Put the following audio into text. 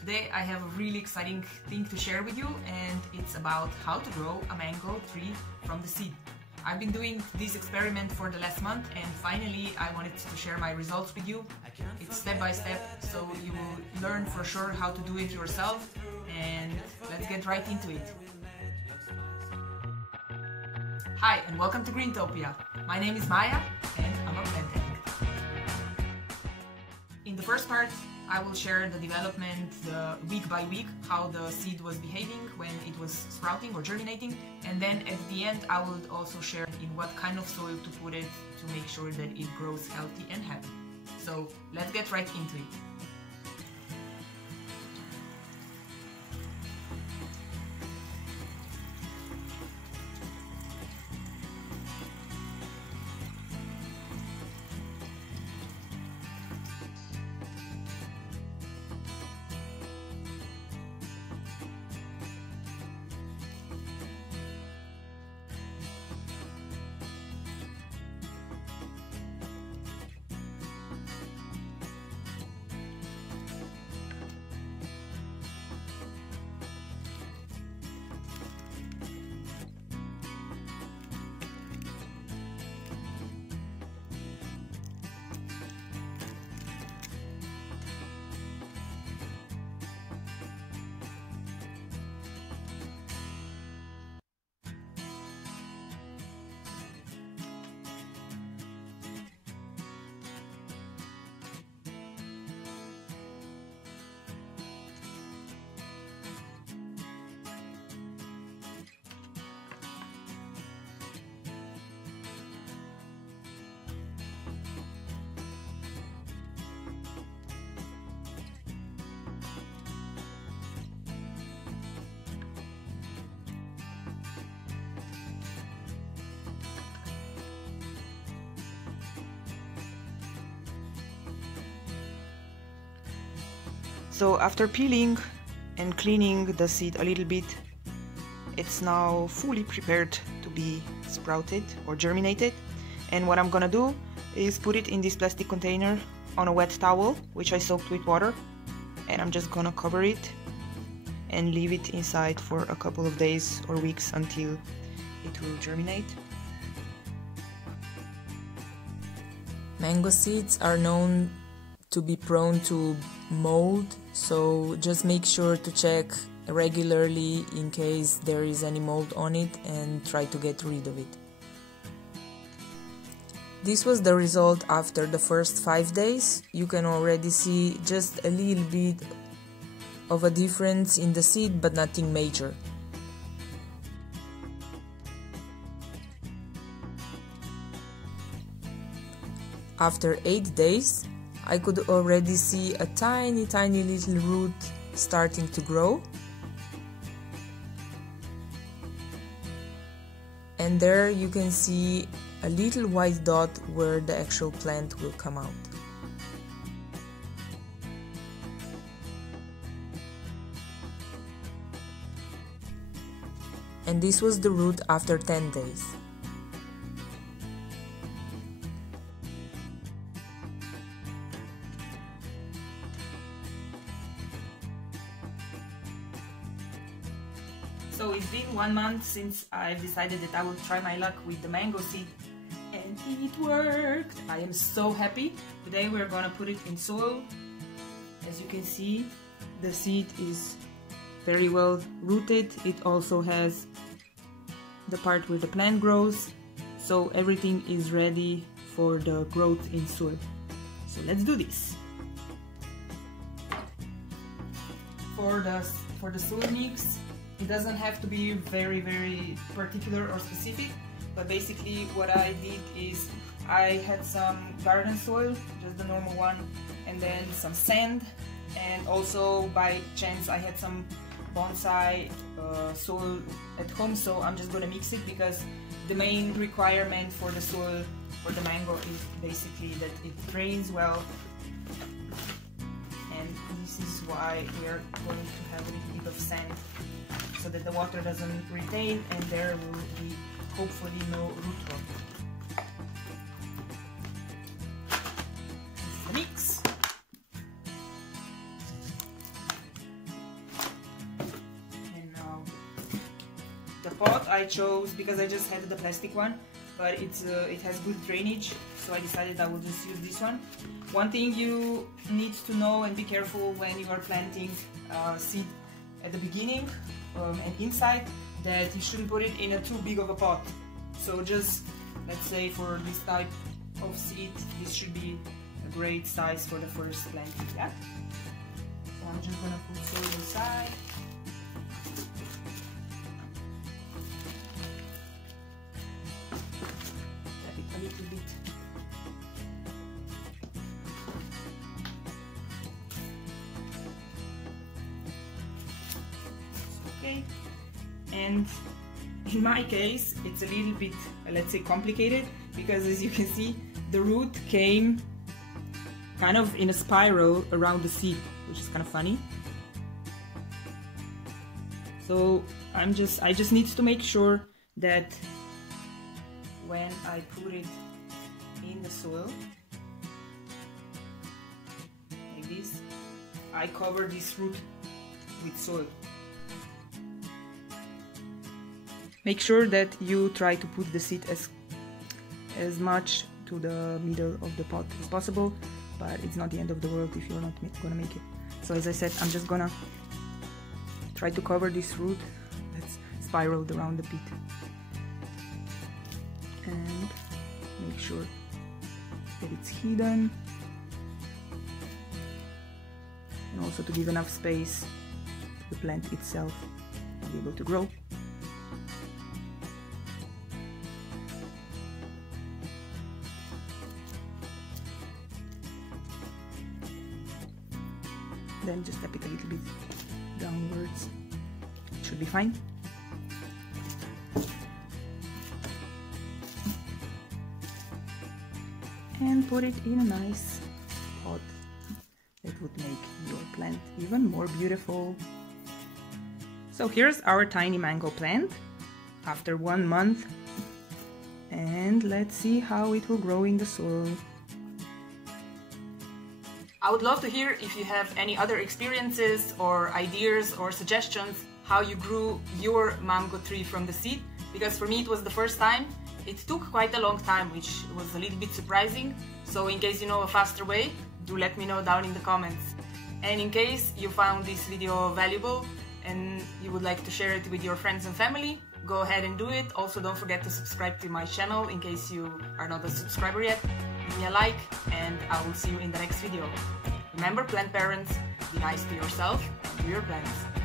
Today I have a really exciting thing to share with you, and it's about how to grow a mango tree from the seed. I've been doing this experiment for the last month, and finally I wanted to share my results with you. It's step by step, so you will learn for sure how to do it yourself, and let's get right into it. Hi and welcome to Greentopia. My name is Maya and I'm a plant addict. In the first part I will share the development week by week, how the seed was behaving when it was sprouting or germinating, and then at the end I will also share in what kind of soil to put it to make sure that it grows healthy and happy. So let's get right into it. So after peeling and cleaning the seed a little bit, it's now fully prepared to be sprouted or germinated. And what I'm gonna do is put it in this plastic container on a wet towel, which I soaked with water, and I'm just gonna cover it and leave it inside for a couple of days or weeks until it will germinate. Mango seeds are known to be prone to mold, so just make sure to check regularly in case there is any mold on it and try to get rid of it. This was the result after the first 5 days. You can already see just a little bit of a difference in the seed, but nothing major. After 8 days, I could already see a tiny little root starting to grow. And there you can see a little white dot where the actual plant will come out. And this was the root after 10 days. So it's been 1 month since I've decided that I would try my luck with the mango seed, and it worked! I am so happy. Today we're gonna put it in soil. As you can see, the seed is very well rooted. It also has the part where the plant grows, so everything is ready for the growth in soil. So let's do this. For the soil mix, it doesn't have to be very particular or specific, but basically what I did is I had some garden soil, just the normal one, and then some sand, and also by chance I had some bonsai soil at home, so I'm just gonna mix it because the main requirement for the soil for the mango is basically that it drains well, and this is why we are going to have a little bit of sand so that the water doesn't retain and there will be hopefully no root rot. This is the mix. pot I chose, because I just had the plastic one, but it has good drainage, so I decided I will just use this one. One thing you need to know and be careful when you are planting seed at the beginning and inside, that you shouldn't put it in a too big of a pot. So just, let's say for this type of seed, this should be a great size for the first planting, yeah? So I'm just gonna put soil inside. Tap it a little bit. Okay. And in my case, it's a little bit, let's say, complicated, because as you can see, the root came kind of in a spiral around the seed, which is kind of funny. So I just need to make sure that when I put it in the soil, like this, I cover this root with soil. Make sure that you try to put the seed as much to the middle of the pot as possible, but it's not the end of the world if you're not gonna make it. So as I said, I'm just gonna try to cover this root that's spiraled around the pit, and make sure that it's hidden, and also to give enough space to the plant itself to be able to grow. Then just tap it a little bit downwards. It should be fine. And put it in a nice pot that would make your plant even more beautiful. So here's our tiny mango plant after 1 month, and let's see how it will grow in the soil. I would love to hear if you have any other experiences or ideas or suggestions how you grew your mango tree from the seed, because for me it was the first time. It took quite a long time, which was a little bit surprising. So in case you know a faster way, do let me know down in the comments. And in case you found this video valuable and you would like to share it with your friends and family, go ahead and do it. Also, don't forget to subscribe to my channel in case you are not a subscriber yet. Give me a like, and I will see you in the next video. Remember, plant parents, be nice to yourself and to your plants.